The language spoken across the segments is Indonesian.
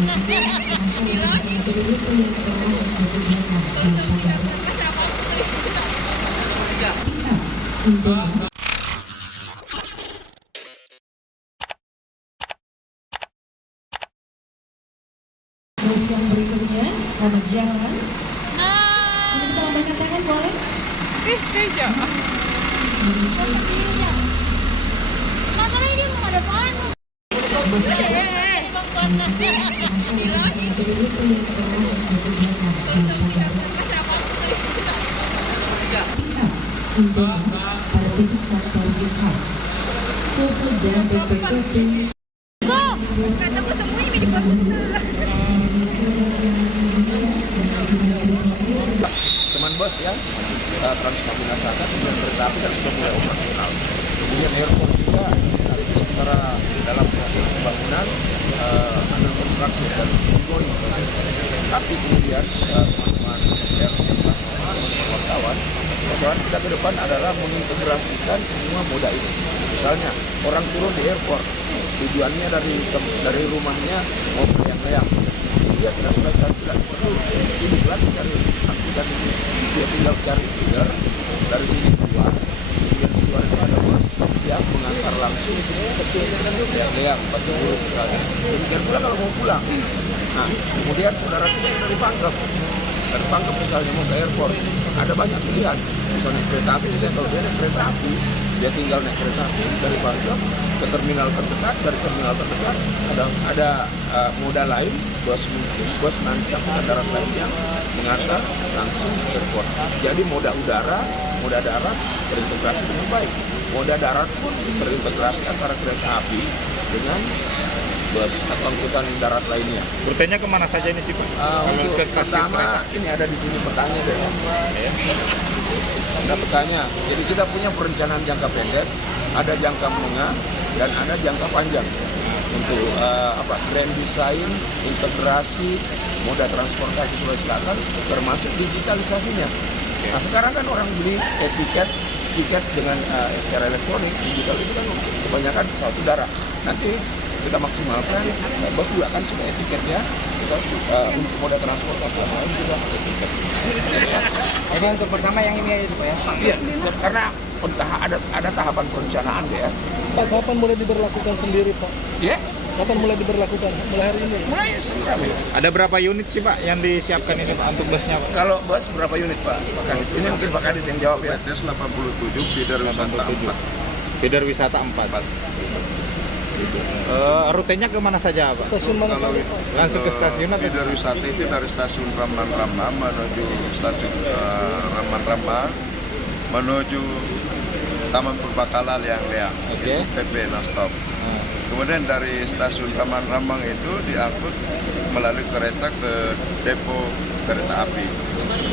Terus yang berikutnya, selamat jalan. Sambil kita lambaikan tangan boleh? Masalahnya dia mau ada apaan? Pada titik kantor Wisma sesudah BPKP. Kataku sembunyi di bawah. Teman bus ya, Transportasi Selatan dan kereta api kan sudah mulai operasional. Kemudian airport juga sementara dalam proses pembangunan under construction dan ongoing. Tapi kemudian teman-teman pers dan teman-teman wartawan, persoalan kita ke depan adalah mengintegrasikan semua moda ini. Misalnya orang turun di airport, tujuannya dari rumahnya mau ke Layang-Layang. Dia tidak sudah tidak perlu di sini lagi cari angkutan di sini. Dia tinggal cari feeder dari sini keluar. Kemudian keluar itu ada bus yang mengantar langsung ke Layang-Layang, Bacurut misalnya. Demikian pula kalau mau pulang. Nah, kemudian saudara kita yang dari Pangkep misalnya mau ke airport, ada banyak pilihan. Misalnya kereta api, misalnya kalau dia naik kereta api, dia tinggal naik kereta api dari Pangkep ke terminal terdekat, dari terminal terdekat ada moda lain, bus nanti angkutan darat lain yang mengantar langsung ke airport. Jadi moda udara, moda darat terintegrasi dengan baik. Moda darat pun terintegrasi antara kereta api dengan bus atau angkutan darat lainnya. Rutenya kemana saja ini sih Pak? Untuk ke stasiun pertama, kereta. ini ada di sini petanya deh. Ya. Ada petanya. Jadi kita punya perencanaan jangka pendek, ada jangka menengah, dan ada jangka panjang untuk grand design, integrasi moda transportasi Sulawesi Selatan, termasuk digitalisasinya. Nah sekarang kan orang beli tiket dengan secara elektronik, digital itu kan kebanyakan pesawat udara. Nanti kita maksimalkan, bus juga kan sudah etiketnya, untuk moda transportasi yang lain juga etiket. Jadi untuk pertama yang ini aja Pak ya? Iya, karena ada tahapan perencanaan ya. Pak, kapan mulai diberlakukan sendiri Pak? Ya, Kapan mulai diberlakukan? Mulai hari ini? mulai segera ya. Ada berapa unit sih Pak yang disiapkan ini Pak untuk busnya Pak? Kalau bus berapa unit Pak? Pak Kadis. Ini mungkin Pak Kadis yang jawab ya. PTS 87, feeder wisata 4. Feeder wisata 4. Rutenya kemana saja Pak? Stasiun mana Kalau saja Pak? Langsung ke stasiun atau? feeder wisata itu dari stasiun Raman-Rama menuju stasiun Raman-Rama menuju Taman Purbakalan yang Leang, Oke. itu PP non-stop. Kemudian dari stasiun Raman-Ramang itu diangkut melalui kereta ke depo kereta api.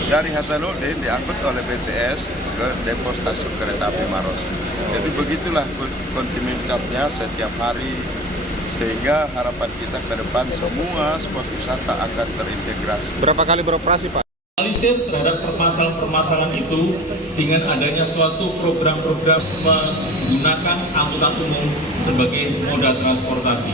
Dari Hasanuddin diangkut oleh BTS ke depo stasiun kereta api Maros. Jadi begitulah kontinuitasnya setiap hari, sehingga harapan kita ke depan semua spot wisata akan terintegrasi. Berapa kali beroperasi Pak? Analisis terhadap permasalahan-permasalahan itu dengan adanya suatu program-program menggunakan angkutan umum sebagai moda transportasi.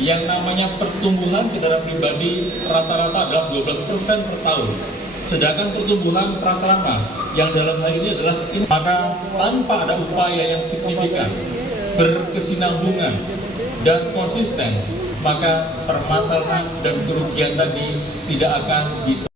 Yang namanya pertumbuhan kendaraan pribadi rata-rata adalah 12% per tahun. Sedangkan pertumbuhan prasarana yang dalam hal ini adalah maka tanpa ada upaya yang signifikan, berkesinambungan dan konsisten, maka permasalahan dan kerugian tadi tidak akan bisa